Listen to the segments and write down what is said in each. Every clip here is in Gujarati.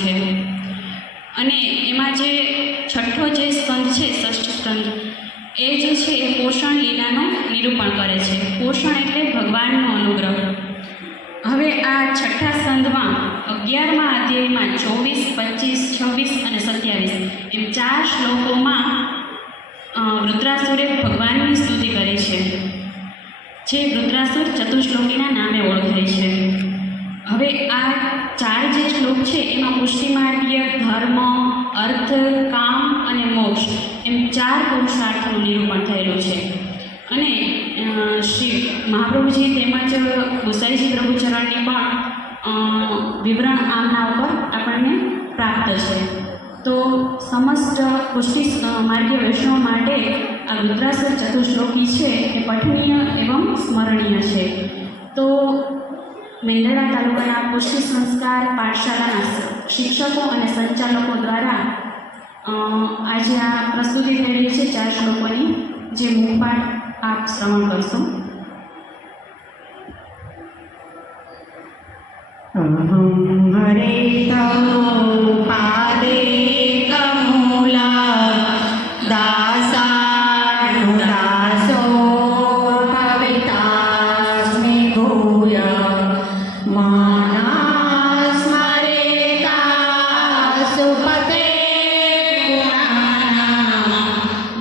છે અને એમાં જે છઠ્ઠો જે સ્કંદ છે, ષષ્ઠ સ્કંદ, એ જે છે એ પોષણ લીલાનું નિરૂપણ કરે છે. પોષણ એટલે ભગવાનનો અનુગ્રહ. હવે આ છઠ્ઠા સ્કંદમાં 11મા અધ્યાયમાં 24, 25, 26 અને 27 એમ 4 શ્લોકોમાં વૃત્રાસુરે ભગવાનની સ્તુતિ કરી છે, જે વૃત્રાસુર ચતુશ્લોકીના નામે ઓળખાય છે. હવે આ 4 જે શ્લોક છે એમાં પુષ્ટિમાર્ગીય, ધર્મ, અર્થ, કામ અને મોક્ષ એમ 4 પુરુષાર્થનું નિરૂપણ થયેલું છે. અને શ્રી મહાપ્રભુજી તેમજ ગોસાઈજી પ્રભુચરણની પણ વિવરણ આમના ઉપર આપણને પ્રાપ્ત છે. તો સમસ્ત પુષ્ટિ માર્ગીય વૈષ્ણવ માટે આ વૃત્રાસુર ચતુશ્લોકી છે એ પઠનીય એવં સ્મરણીય છે. તો મેંદરડા તાલુકાના પુષ્ટિ સંસ્કાર પાઠશાળાના શિક્ષકો અને સંચાલકો દ્વારા આજે આ પ્રસ્તુતિ થઈ રહી છે 4 શ્લોકોની, જે મુખપાઠ આપ શ્રવણ કરશો. અહં હરે તવ પાદે કમૂલા દાસાનુદાસો ભવિતાસ્મિ ભૂય માનસ્મરેતા સુપતે પુરાણા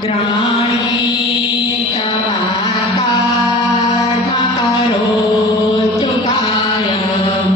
ગ્રાણી તવા કર્મ કરોતુ કાયમ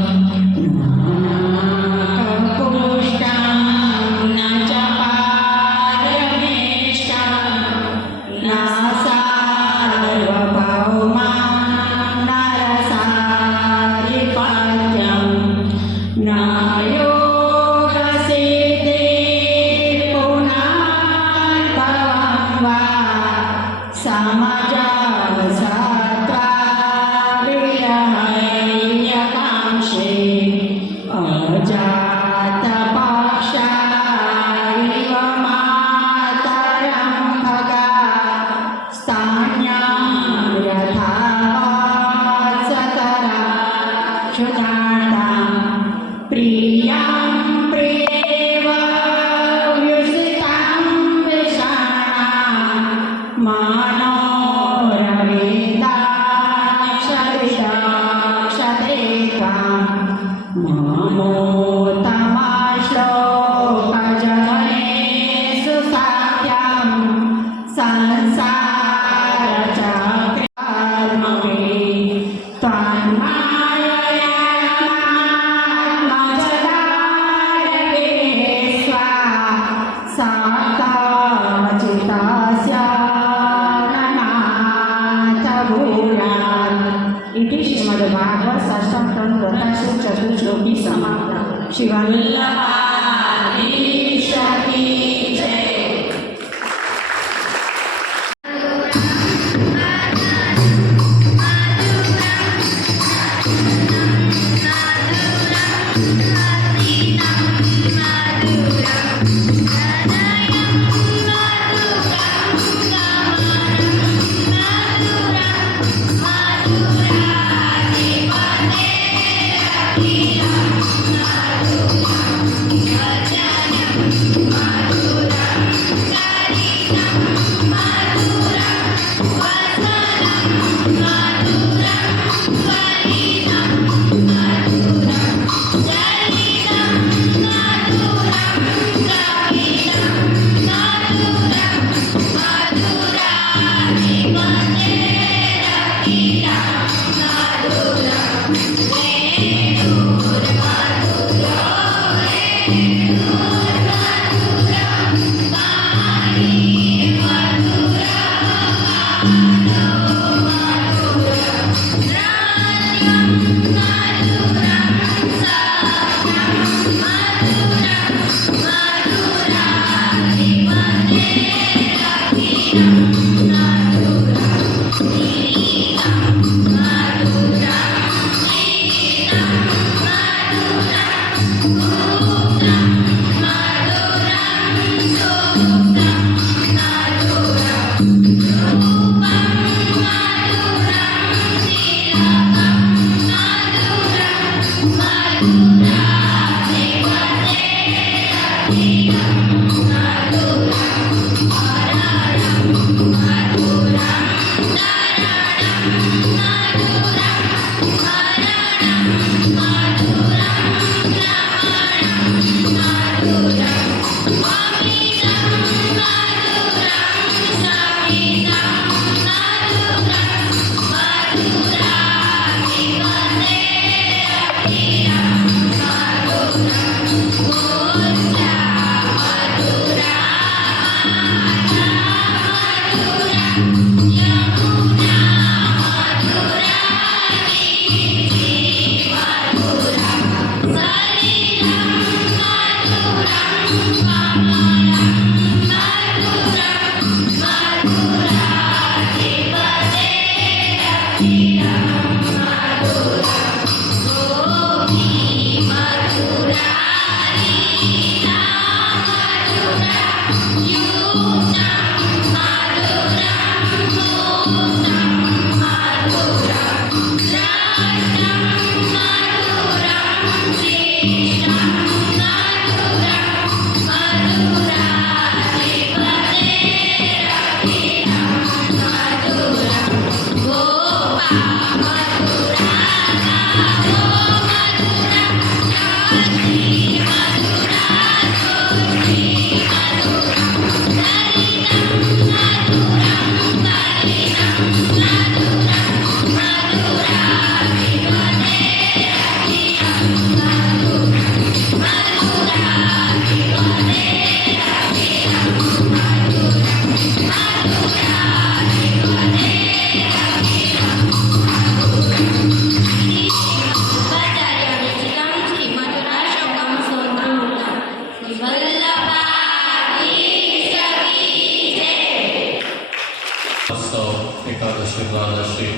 દ્વાદશી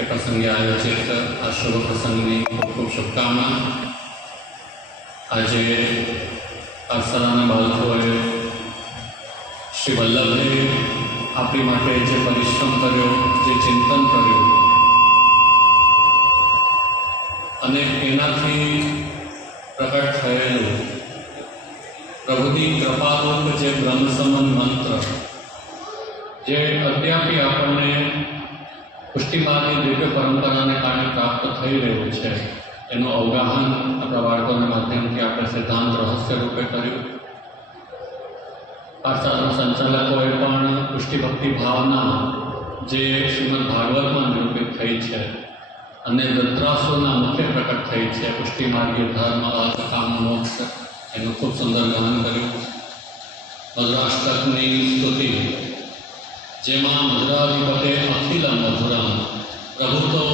એ પ્રસંગે આયોજિત આ શુભ પ્રસંગની ખૂબ ખૂબ શુભકામના. આજે આસરાના બાળકોએ શ્રી વલ્લભે આપણી માટે જે પરિશ્રમ કર્યો, જે ચિંતન કર્યું અને એનાથી પ્રગટ થયેલું પ્રભુની કૃપારૂપ જે બ્રહ્મસમન મંત્ર, જે અદ્યાપી આપણને પુષ્ટિમાર્ગની દિવ્ય પરંપરાને કારણે પ્રાપ્ત થઈ રહ્યું છે, એનું અવગાહન આપણા બાળકોના માધ્યમથી આપણે સિદ્ધાંત રહસ્ય રૂપે કર્યું. પાઠશાળાના સંચાલકોએ પણ પુષ્ટિભક્તિ ભાવના જે શ્રીમદ ભાગવતમાં નિરૂપિત થઈ છે અને દત્રાસોના મુખ્ય પ્રકટ થઈ છે, પુષ્ટિમાર્ગી ધર્મ અર્થ કામ મોક્ષ, એનું ખૂબ સુંદર ગાન કર્યું. મધુરાષ્ટકની સ્તુતિ, જેમાં મધુરાધિપતે અખિલ મધુરમ, પ્રભુ તો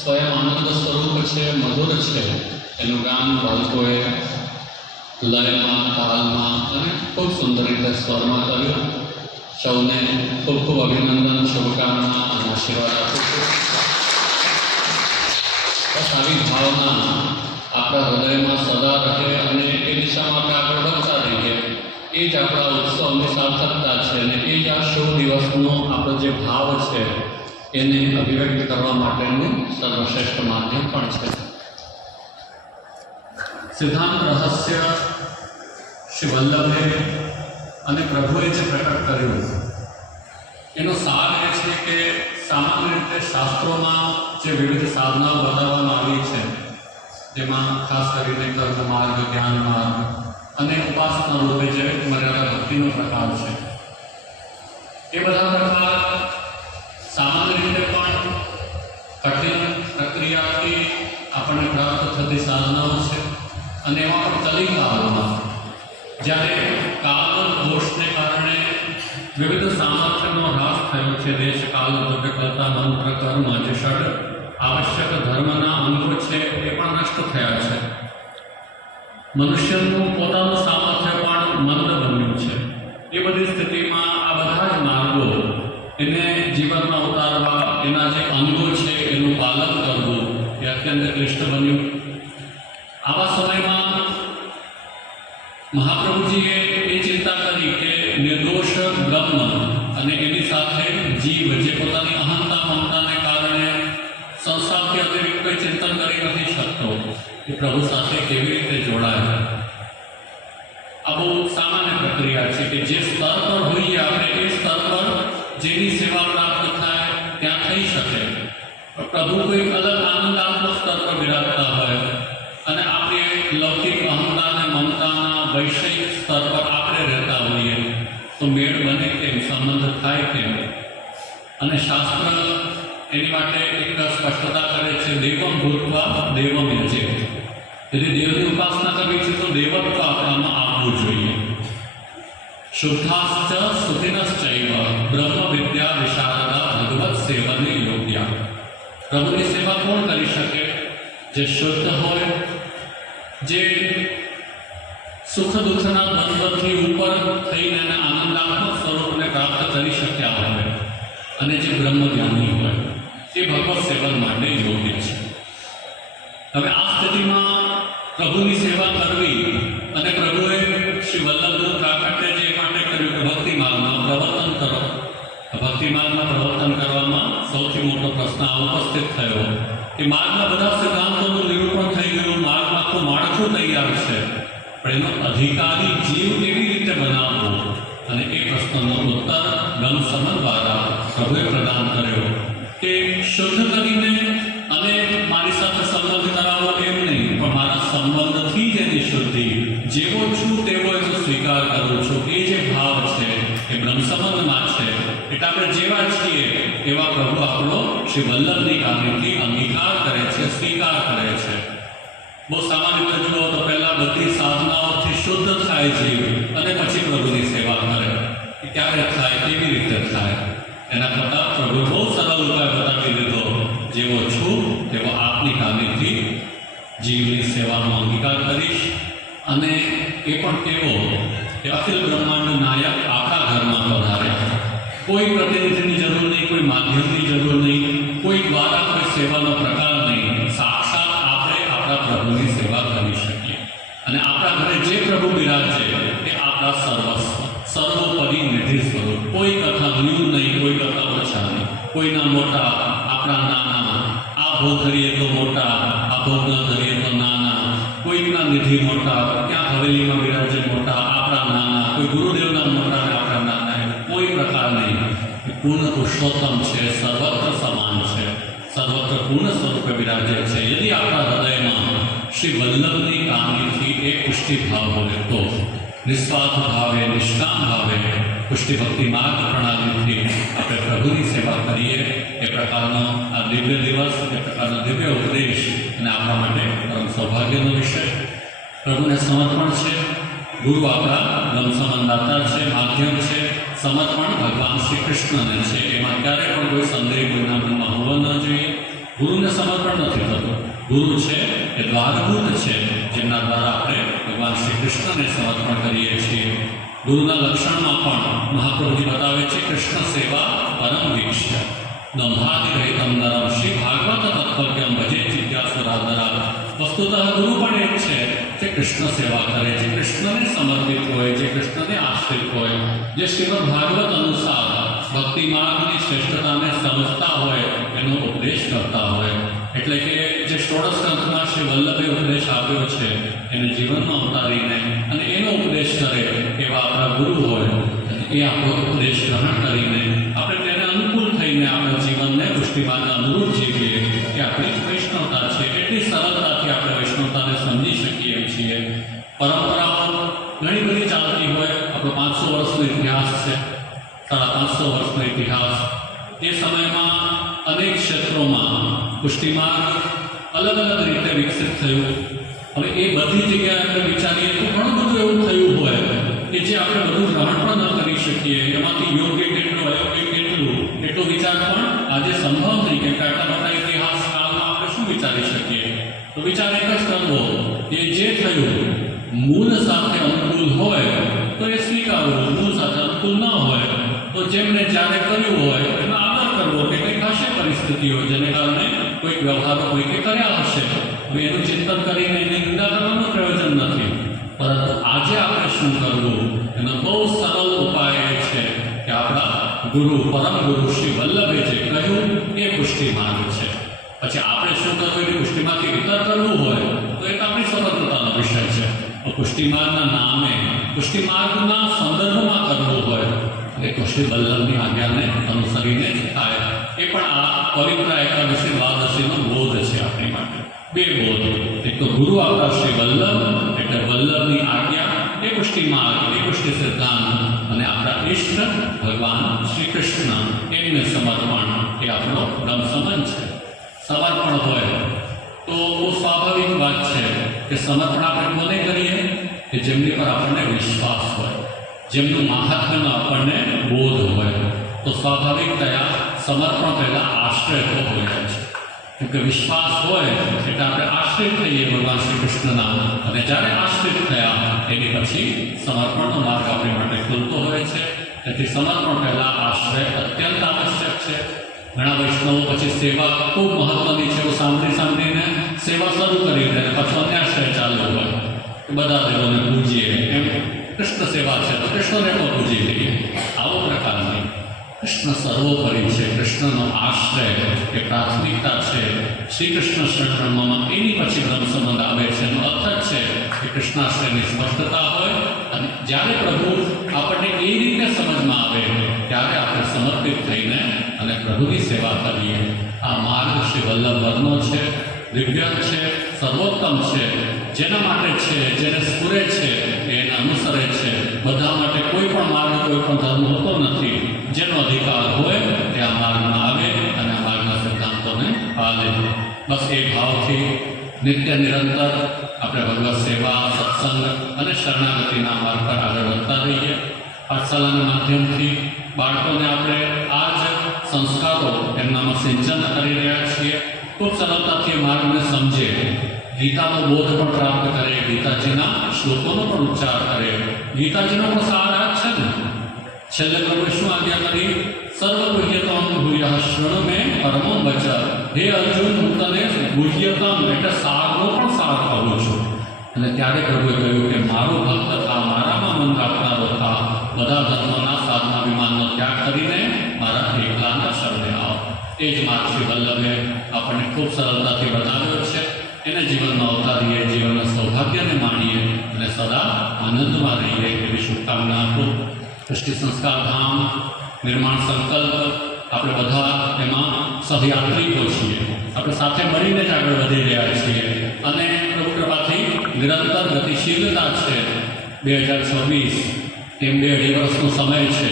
સ્વયં આનંદ સ્વરૂપ છે, મધુર છે, એનું ગાન બાળકોએ લયમાં, તાલમાં અને ખૂબ સુંદર રીતે સ્વરમાં કર્યું. સૌને ખૂબ ખૂબ અભિનંદન, શુભકામના અને આશીર્વાદ આપું છું. બસ આવી ભાવના આપણા હૃદયમાં સદા રહે અને એ દિશામાં આપણે આગળ વધતા રહીએ. એ જ આપણા ઉત્સવની સાર્થકતા છે અને એ જ આ શુભ દિવસનો આપણો જે ભાવ છે એને અભિવ્યક્ત કરવા માટેનું સર્વશ્રેષ્ઠ માધ્યમ પણ છે. સિદ્ધાંત રહસ્ય શ્રી વલ્લભે અને પ્રભુએ જે પ્રકટ કર્યું એનો સાર એ છે કે સામાન્ય રીતે શાસ્ત્રોમાં જે વિવિધ સાધનાઓ બતાવવામાં આવી છે, જેમાં ખાસ કરીને કર્મ માર્ગ, જ્ઞાન માર્ગ અને ઉપાસના રૂપે જે મર્યાદા ભક્તિનો પ્રકાર છે, એ બધા પ્રકાર સામાન્ય રીતે પણ કઠિન પ્રક્રિયાથી આપણને પ્રાપ્ત થતી સાધનાઓ છે. અને એમાં પણ કલિકાળમાં જ્યારે કાલ દોષને કારણે વિવિધ સામર્થ્યનો હ્રાસ થયો છે, દેશ કાલ દ્રવ્યકર્તા મંત્ર કર્મ જે ષડ આવશ્યક ધર્મના અંગો છે એ પણ નષ્ટ થયા છે. મનુષ્યનું પોતાનું સામર્થ્ય પણ મંદ બન્યું છે. એ બધી સ્થિતિમાં આ બધા જ માર્ગો એને જીવનમાં ઉતારવા, એના જે અંગો છે એનું પાલન કરવું એ અત્યંત ક્લિષ્ટ બન્યું. આવા સમયમાં મહાપ્રભુજીએ એ ચિંતા કરી કે નિર્દોષ બ્રહ્મ અને એની સાથે જીવ જે પોતાની અહંતા મમતાને કારણે સંસારથી અતિરિક્ત કોઈ ચિંતન કરી નથી શકતો, એ પ્રભુ સાથે કેવી રીતે જોડાય. આ બહુ સામાન્ય પ્રક્રિયા છે કે જે સ્તર પર હોઈએ આપણે એ સ્તર પર જેની સેવા પ્રાપ્ત થાય ત્યાં થઈ શકે. પ્રભુ કોઈ અલગ આનંદાત્મક સ્તર પર બિરાજતા હોય અને આપણે લૌકિક અહંકાર અને મમતાના વૈષયિક સ્તર પર આપણે રહેતા હોઈએ તો મેળ બને કેમ, સંબંધ થાય કેમ? અને શાસ્ત્ર એની માટે એક સ્પષ્ટતા કરે છે, દેવમ ભૂતવા દેવમ યજે. એટલે દેવની ઉપાસના કરવી છે તો દેવત્વ આપણામાં આપવું જોઈએ. શુદ્ધાશ્ચ સુધિનશ્ચૈવ બ્રહ્મ વિદ્યા વિશારદા ભગવત સેવને યોગ્યા. પ્રભુની સેવા કોણ કરી શકે? જે શુદ્ધ હોય, જે સુખ દુઃખના દ્વંદ્વથી ઉપર થઈને અને આનંદાત્મક સ્વરૂપને પ્રાપ્ત કરી શક્યા હોય અને જે બ્રહ્મજ્ઞાની હોય, એ ભગવત સેવન માટે યોગ્ય છે. હવે આ સ્થિતિમાં પ્રભુની સેવા કરવી અને પ્રભુએ શ્રી વલ્લભનું પ્રાકટ્ય જે માટે કર્યું કે ભક્તિ માર્ગમાં પ્રવર્તન કરો. ભક્તિ માર્ગમાં પ્રવર્તન કરવામાં સૌથી મોટો પ્રશ્ન આ ઉપસ્થિત થયો કે માર્ગના બધા સિદ્ધાંતોનું નિરૂપણ થઈ ગયું, માર્ગમાં આખું માળખું તૈયાર છે, પણ એનો અધિકારી જીવ કેવી રીતે બનાવવો? અને એ પ્રશ્નનો ઉત્તર બ્રહ્મસમન દ્વારા પ્રભુએ પ્રદાન કર્યો કે શુદ્ધ કરીને અને મારી સાથે સંબંધ કરાવો એમ નહીં, પણ મારા સંબંધથી જ એની શુદ્ધિ, જેવો છું તેવો એનો સ્વીકાર કરું છું, એ જે ભાવ છે એ બ્રહ્મસમનમાં છે. એટલે આપણે જેવા છીએ એવા પ્રભુ આપણો શ્રી વલ્લભની કારણથી અંગીકાર કરે છે, સ્વીકાર કરે છે. બહુ સામાન્ય રીતે જુઓ તો પહેલાં બધી સાધનાઓથી શુદ્ધ થાય જીવ અને પછી પ્રભુની સેવા કરે. એ ક્યારે થાય, કેવી રીતે થાય? એના કરતાં પ્રભુ બહુ સરળ ઉપાય બતાવી દીધો, જેવો છું તેવો આપની કારણથી જીવની સેવાનો અંગીકાર કરીશ. અને એ પણ કેવો કે અખિલ બ્રહ્માંડ નાયક આપણા ઘરમાં પધાર્યા. કોઈ પ્રતિનિધિની જરૂર નહીં, કોઈ માધ્યમની જરૂર નહીં, કોઈ દ્વારા કોઈ સેવાનો પ્રકાર નહીં. સાક્ષાત આપણે આપણા પ્રભુની સેવા કરી શકીએ. અને આપણા ઘરે જે પ્રભુ બિરાજે એ આપણા સર્વસ્વ, સર્વોપરી નિધિ સ્વરૂપ. કોઈ કરતાં ન્યૂન નહીં, કોઈ કરતાં ઓછા નહીં, કોઈના મોટા, આપણા નાના. આ ભોગ ધરીએ તો મોટા, આ ભોગ ન ધરીએ તો નાના. કોઈના નિધિ મોટા, ક્યાં હવેલીમાં બિરાજે મોટા, આપણા નાના. કોઈ ગુરુદેવના મોટા ને આપણા નાના. એવું કોઈ પ્રકાર નહીં. પૂર્ણ પુરુષોત્તમ છે, સર્વત્ર સમાન છે, સર્વત્ર પૂર્ણ સ્વરૂપે બિરાજે છે. યદી આપણા હૃદયમાં શ્રી વલ્લભની કામગીરીથી એક પુષ્ટિભાવ હોય તો નિસ્વાર્થ ભાવે, નિષ્કામ ભાવે પુષ્ટિ ભક્તિ માર્ગ પ્રણાલીથી આપણે પ્રભુની સેવા કરીએ. એ પ્રકારનો આ દિવ્ય દિવસ, એ પ્રકારનો દિવ્ય ઉપદેશ અને આપણા માટે પરમ સૌભાગ્યનો વિષય. પ્રભુને સમર્પણ છે. ગુરુ આપણા ગમસમન દાતા છે, માધ્યમ છે. સમર્પણ ભગવાન શ્રી કૃષ્ણને છે. એમાં ક્યારેય પણ કોઈ સંદેહ કોઈના મનમાં હોવો ન જોઈએ. ગુરુને સમર્પણ નથી થતું. ગુરુ છે એ દ્વારભૂત છે, જેમના દ્વારા આપણે ભગવાન શ્રી કૃષ્ણને સમર્પણ કરીએ છીએ. ગુરુના લક્ષણમાં પણ મહાપ્રભુજી બતાવે છે કૃષ્ણ સેવા પરમ વીક્ષ્ય દંભાદિરહિતમ નરમ શ્રી ભાગવત તત્પર્યમ ભજે જિજ્ઞાસુરાદરા. વસ્તુતઃ ગુરુ પણ એક છે જે કૃષ્ણ સેવા કરે, જે કૃષ્ણને સમર્પિત હોય, જે કૃષ્ણને આશ્રિત હોય, જે શ્રીમદ ભાગવત અનુસાર ભક્તિ માર્ગની શ્રેષ્ઠતાને સમજતા હોય, એનો ઉપદેશ કરતા હોય. એટલે કે જે ષોડશ ગ્રંથમાં શ્રી વલ્લભે ઉપદેશ આપ્યો છે એને જીવનમાં ઉતારીને અને એનો ઉપદેશ કરે એવા આપણા ગુરુ હોય, એ આપણો ઉપદેશ ગ્રહણ કરીને આપણે તેને અનુકૂળ થઈને આપણા જીવનને પુષ્ટિમાર્ગના અનુરૂપ જીવીએ. કે આપણી વૈષ્ણવતા છે. એટલી સરળતાથી આપણે વૈષ્ણવતાને સમજી શકીએ છીએ. પરંપરાઓ ઘણી બધી ચાલતી હોય. આપણો 500 વર્ષનો ઇતિહાસ છે, 550 વર્ષનો ઇતિહાસ. એ સમયમાં અનેક ક્ષેત્રોમાં પુષ્ટિમાર્ગ અલગ અલગ રીતે વિકસિત થયું. હવે એ બધી જગ્યાએ આપણે વિચારીએ તો ઘણું બધું એવું થયું હોય કે જે આપણે બધું ગ્રહણ પણ ન કરી શકીએ. એમાંથી યોગ્ય કેટલું, અયોગ્ય કેટલું, એટલો વિચાર પણ આજે સંભવ નહીં. કેમ કે આટલા મોટા ઇતિહાસ કાળમાં આપણે શું વિચારી શકીએ? તો વિચાર એક જ કરવો કે જે થયું મૂળ સાથે અનુકૂળ હોય તો એ સ્વીકારવું, મૂળ સાથે અનુકૂળ ન હોય તો જેમણે જ્યારે કર્યું હોય એનો આદર કરવો. કે કંઈક હશે પરિસ્થિતિઓ જેને કારણે કોઈક વ્યવહારો કોઈકે કર્યા હશે. હવે એનું ચિંતન કરીને એની નિંદા કરવાનું પ્રયોજન નથી. પરંતુ આજે આપણે શું કરવું એનો બહુ સરળ ઉપાય એ છે કે આપણા ગુરુ, પરમ ગુરુ શ્રી વલ્લભે જે કહ્યું એ પુષ્ટિ માર્ગ છે. પછી આપણે શું કરવું, એની પુષ્ટિમાંથી ઇતર કરવું હોય તો એ તો આપણી સ્વતંત્રતાનો વિષય છે. તો પુષ્ટિમાર્ગના નામે, પુષ્ટિમાર્ગના સંદર્ભમાં કરવું હોય એ તો શ્રી વલ્લભની આજ્ઞાને અનુસરીને જ થાય. એ પણ આ પવિત્ર એકાદશી દ્વાદશીનો બોધ છે આપણી માટે. બે બોધ. એક તો ગુરુ આપણા શ્રી વલ્લભ એટલે વલ્લભની આજ્ઞા, એ પુષ્ટિ માર્ગ, એ પુષ્ટિ સિદ્ધાંત, અને આપણા ઈષ્ટ ભગવાન શ્રી કૃષ્ણ એમને સમર્પણ. એ આપણો ગમસમન છે. સમર્પણ હોય તો બહુ સ્વાભાવિક વાત છે કે સમર્પણ આપણે કોને કરીએ કે જેમની પર આપણને વિશ્વાસ હોય, જેમનું મહાત્મ્યનો આપણને બોધ હોય. તો સ્વાભાવિક થયા સમર્પણ પહેલાં આશ્રય હોય છે. કેમકે વિશ્વાસ હોય એટલે આપણે આશ્રિત થઈએ ભગવાન શ્રી કૃષ્ણના. અને જ્યારે આશ્રિત થયા એની પછી સમર્પણનો માર્ગ આપણી માટે ખુલતો હોય છે. તેથી સમર્પણ પહેલાં આશ્રય અત્યંત આવશ્યક છે. ઘણા વૈષ્ણવો પછી સેવા ખૂબ મહત્ત્વની છે એવું સાંભળીને સેવા શરૂ કરી દે અને પછી અન્યાશ્રય ચાલુ હોય. બધા દેવોને પૂજીએ, એમ કૃષ્ણ સેવા છે તો કૃષ્ણને પણ પૂજી લઈએ. આવો પ્રકાર નહીં. કૃષ્ણ સર્વોપરી છે. કૃષ્ણનો આશ્રય એ પ્રાથમિકતા છે. શ્રી કૃષ્ણ શરણમાં એની પછી બ્રહ્મ સંબંધ આવે છે. એનો અર્થ જ છે કે કૃષ્ણાશ્રયની સ્પષ્ટતા હોય. અને જ્યારે પ્રભુ આપણને એ રીતે સમજમાં આવે ત્યારે આપણે સમર્પિત થઈને અને પ્રભુની સેવા કરીએ. આ માર્ગ શ્રી વલ્લભનો છે, દિવ્ય છે, સર્વોત્તમ છે. જેના માટે છે, જેને સ્ફુરે છે એને અનુસરે છે. બધા માટે કોઈ પણ માર્ગ, કોઈ પણ ધર્મ હોતો નથી. જેનો અધિકાર હોય તે આ માર્ગમાં આવે અને આ માર્ગના સિદ્ધાંતોને પાલે. બસ એ ભાવથી નિત્ય નિરંતર આપણે ભગવત સેવા, સત્સંગ અને શરણાગતિના માર્ગ પર આગળ વધતા રહીએ. પાઠશાલાના માધ્યમથી બાળકોને આપણે આ જ સંસ્કારો એમનામાં સિંચન કરી રહ્યા છીએ. ખૂબ સરળતાથી એ માર્ગને સમજે, ગીતાનો બોધ પણ પ્રાપ્ત કરે, ગીતાજીના શ્લોકોનો પણ ઉચ્ચાર કરે. ગીતાજીનો પણ સાર આ છે ને છેલ્લે પ્રભુ શું આજ્ઞા કરી? સર્વગુહ્યતમ ભૂયઃ શૃણુ મે પરમો વચન. હે અર્જુન, હું તને ગુહ્યતમ એટલે સારનો પણ સાર કહું છું. અને ત્યારે પ્રભુએ કહ્યું કે મારો ભક્ત થા, મારામાં મન રાખનારો થા, બધા ધર્મોના સાધનાભિમાનનો ત્યાગ કરીને મારા એકલાના શરણે આવ. એ જ માર્ગ શ્રી વલ્લભે આપણને ખૂબ સરળતાથી બતાવ્યો છે. એને જીવનમાં અવતારીએ, જીવનના સૌભાગ્યને માણીએ અને સદા આનંદમાં રહીએ એવી શુભકામના આપું. સૃષ્ટિ સંસ્કાર ધામ નિર્માણ સંકલ્પ આપણે બધા એમાં સહયાત્રિકો છીએ. આપણે સાથે મળીને જ આગળ વધી રહ્યા છીએ અને પ્રભુ કૃપાથી નિરંતર ગતિશીલતા છે. 2026 એમ 2.5 વર્ષનો સમય છે.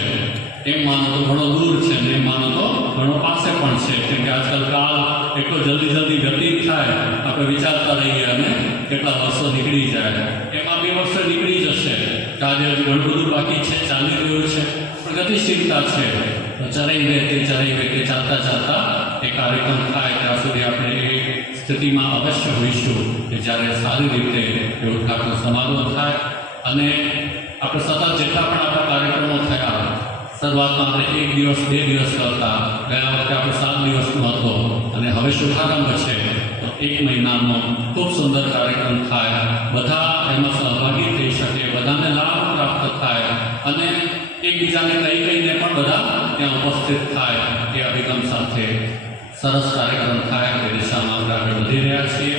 એમ માનો તો ઘણો દૂર છે ને એમ માનો તો ઘણો પાસે પણ છે. કેમ કે આજકાલ કાળ એટલો જલ્દી વ્યતીત થાય, આપણે વિચારતા રહીએ અને કેટલા વર્ષો નીકળી જાય. એમાં 2 વર્ષ નીકળી જશે. આજે ઘણું બધું બાકી છે, ચાલી રહ્યું છે, પણ ગતિશીલતા છે. ચરાઈ વેતે ચાલતા એ કાર્યક્રમ થાય ત્યાં સુધી આપણે એ સ્થિતિમાં અવશ્ય હોઈશું કે જ્યારે સારી રીતે એ ઉદ્ઘાટન સમારોહ થાય. અને આપણે સતત જેટલા પણ આપણા કાર્યક્રમો થયા, શરૂઆતમાં આપણે 1 દિવસ 2 દિવસ કરતા, ગયા વખતે આપણે 7 દિવસનો હતો અને હવે શુભારંભ છે તો 1 મહિનાનો ખૂબ સુંદર કાર્યક્રમ થાય. બધા એમાં સહભાગી થઈ શકે, બધાને લાભ પ્રાપ્ત થાય અને એકબીજાને કહીને પણ બધા ત્યાં ઉપસ્થિત થાય. એ અભિગમ સાથે સરસ કાર્યક્રમ થાય એ દિશામાં આપણે આગળ વધી રહ્યા છીએ.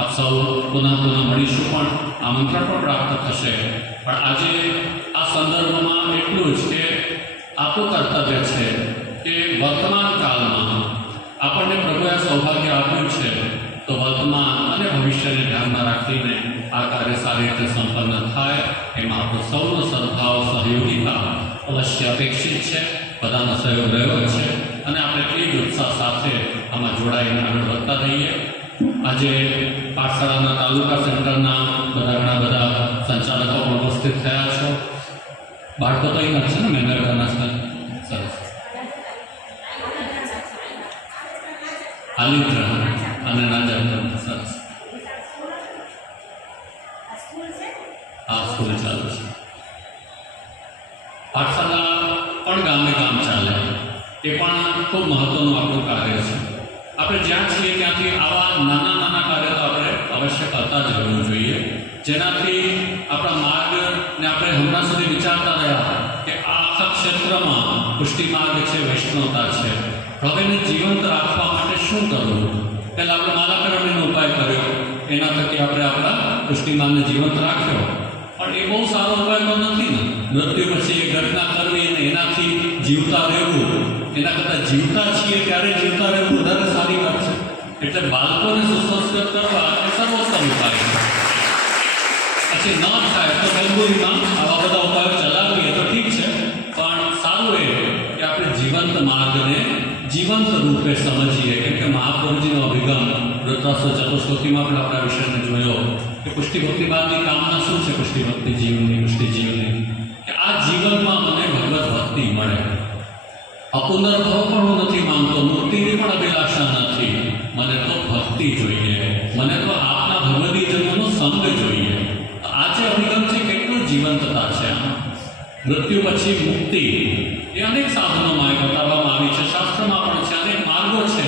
આપ સૌ પુનઃ મળીશું, પણ આમંત્રણ પણ પ્રાપ્ત થશે. પણ આજે આ સંદર્ભમાં એટલું જ કે આપણું કર્તવ્ય છે કે વર્તમાન કાળમાં આપણને પ્રભુએ સૌભાગ્ય આપ્યું છે તો વર્તમાન અને ભવિષ્યને ધ્યાનમાં રાખીને આ કાર્ય સારી રીતે સંપન્ન થાય એમાં આપણો સૌનો સદભાવ, સહયોગિતા અવશ્ય અપેક્ષિત છે. બધાનો સહયોગ રહ્યો છે અને આપણે એ જ ઉત્સાહ સાથે આમાં જોડાઈને આગળ વધતા રહીએ. આજે પાઠશાળાના તાલુકા સેન્ટરના ઘણા બધા સંચાલકો પણ ઉપસ્થિત થયા છો. બાળકો તો અહીં છે ને મહેનતના સરસ આલિત્ર અને નાજર સરસ. આ સ્કૂલ ચાલુ છે. પાઠશાળા પણ ગામે ગામ ચાલે એ પણ ખૂબ મહત્ત્વનું આપણું કાર્ય છે. આપણે જ્યાં છીએ ત્યાંથી આવા નાના કાર્ય તો આપણે અવશ્ય કરતા જ રહેવું જોઈએ, જેનાથી આપણા માર્ગને આપણે હમણાં સુધી વિચારતા રહ્યા કે આ આખા ક્ષેત્રમાં પુષ્ટિ માર્ગ છે, વૈષ્ણવતા છે, હવેને જીવંત રાખવા માટે શું કરવું? પહેલાં આપણે માલાકરણીનો ઉપાય કર્યો, એના થકી આપણે આપણા પુષ્ટિ માર્ગને જીવંત રાખ્યો. પણ એ બહુ સારો ઉપાય તો નથી ને. મૃત્યુ પછી એ ઘટના કરવી અને એનાથી જીવતા રહેવું, એના કરતાં જીવતા છીએ ત્યારે જીવતા રહેવું વધારે સારી વાત છે. એટલે બાળકોને સુસંસ્કૃત કરવા એ સર્વોત્તમ ઉપાય છે. પછી ન થાય તો મજબૂરીમાં આવા બધા ઉપાયો ચલાવીએ તો ઠીક છે, પણ સારું એ કે આપણે જીવંત માર્ગને જીવંત રૂપે સમજીએ. કેમ કે મહાપ્રભુજીનો અભિગમ વૃત્તાસુર ચતુશ્લોકીમાં પણ આપણા વિષયને જોયો કે પુષ્ટિ ભક્તિ માર્ગની કામના શું છે? પુષ્ટિ ભક્તિ જીવનની, પુષ્ટિ જીવનની, કે આ જીવનમાં મને ભગવત ભક્તિ મળે. અપુનર્ભવ પણ હું નથી માંગતો, મુક્તિની પણ અભિલાષા નથી. મને તો ભક્તિ જોઈએ, મને તો આપના ભગવદીજનોનો સંગ જોઈએ. આ જે અભિગમ છે કેટલું જીવંતતા છે. મૃત્યુ પછી મુક્તિ એ અનેક સાધનોમાં બતાવવામાં આવી છે, શાસ્ત્રમાં પણ છે, અનેક માર્ગો છે.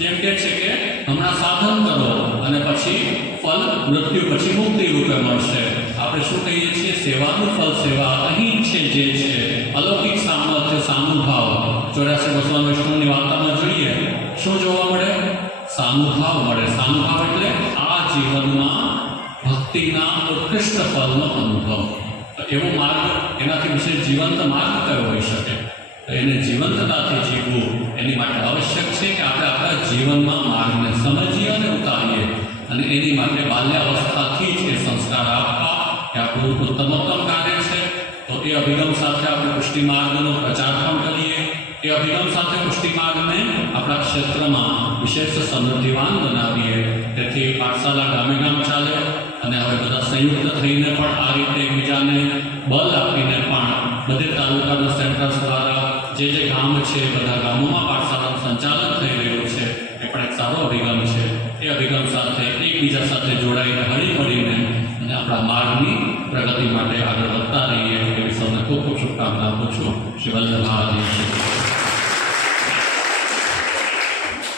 જેમ કે છે કે હમણાં સાધન કરો અને પછી ફલ મૃત્યુ પછી મુક્તિ રૂપે મળશે. આપણે શું કહીએ છીએ? સેવાનું ફલ સેવા. અહીં છે જે છે અલૌકિક સામર્થ્ય, સાનુભાવ. 84 ભગવાન વિષ્ણુની વાર્તામાં જોઈએ શું જોવા મળે? સાનુભાવ મળે. સાનુભાવ એટલે આ જીવનમાં ભક્તિના ઉત્કૃષ્ટ ફળનો અનુભવ. તો એવો માર્ગ, એનાથી વિશેષ જીવંત માર્ગ કયો હોઈ શકે? તો એને જીવંતતાથી જીવવું એની માટે આવશ્યક છે કે આપણે આપણા જીવનમાં માર્ગને સમજીએ અને ઉતારીએ. અને એની માટે બાલ્યાવસ્થાથી જ એ સંસ્કાર આપવા એ આપણું ઉત્તમોત્તમ કાર્ય છે. તો એ અભિગમ સાથે આપણે પુષ્ટિ માર્ગનો પ્રચાર પણ કરીએ. એ અભિગમ સાથે પુષ્ટિ માર્ગને આપણા ક્ષેત્રમાં વિશેષ સમૃદ્ધિવાન બનાવીએ. તેથી પાઠશાળા ગામે ગામ ચાલે અને હવે બધા સંયુક્ત થઈને પણ આ રીતે એકબીજાને બળ આપીને પણ બધે તાલુકાના સેન્ટર્સ દ્વારા જે ગામ છે બધા ગામોમાં પાઠશાળાનું સંચાલન થઈ રહ્યું છે. એ પણ એક સારો અભિગમ છે. એ અભિગમ સાથે એકબીજા સાથે જોડાઈને હળી મળીને અને આપણા માર્ગની પ્રગતિ માટે આગળ વધતા રહીએ એવી સૌને ખૂબ ખૂબ શુભકામના. પ્રાપ્ત આપું છું શ્રી વલ્લભાજી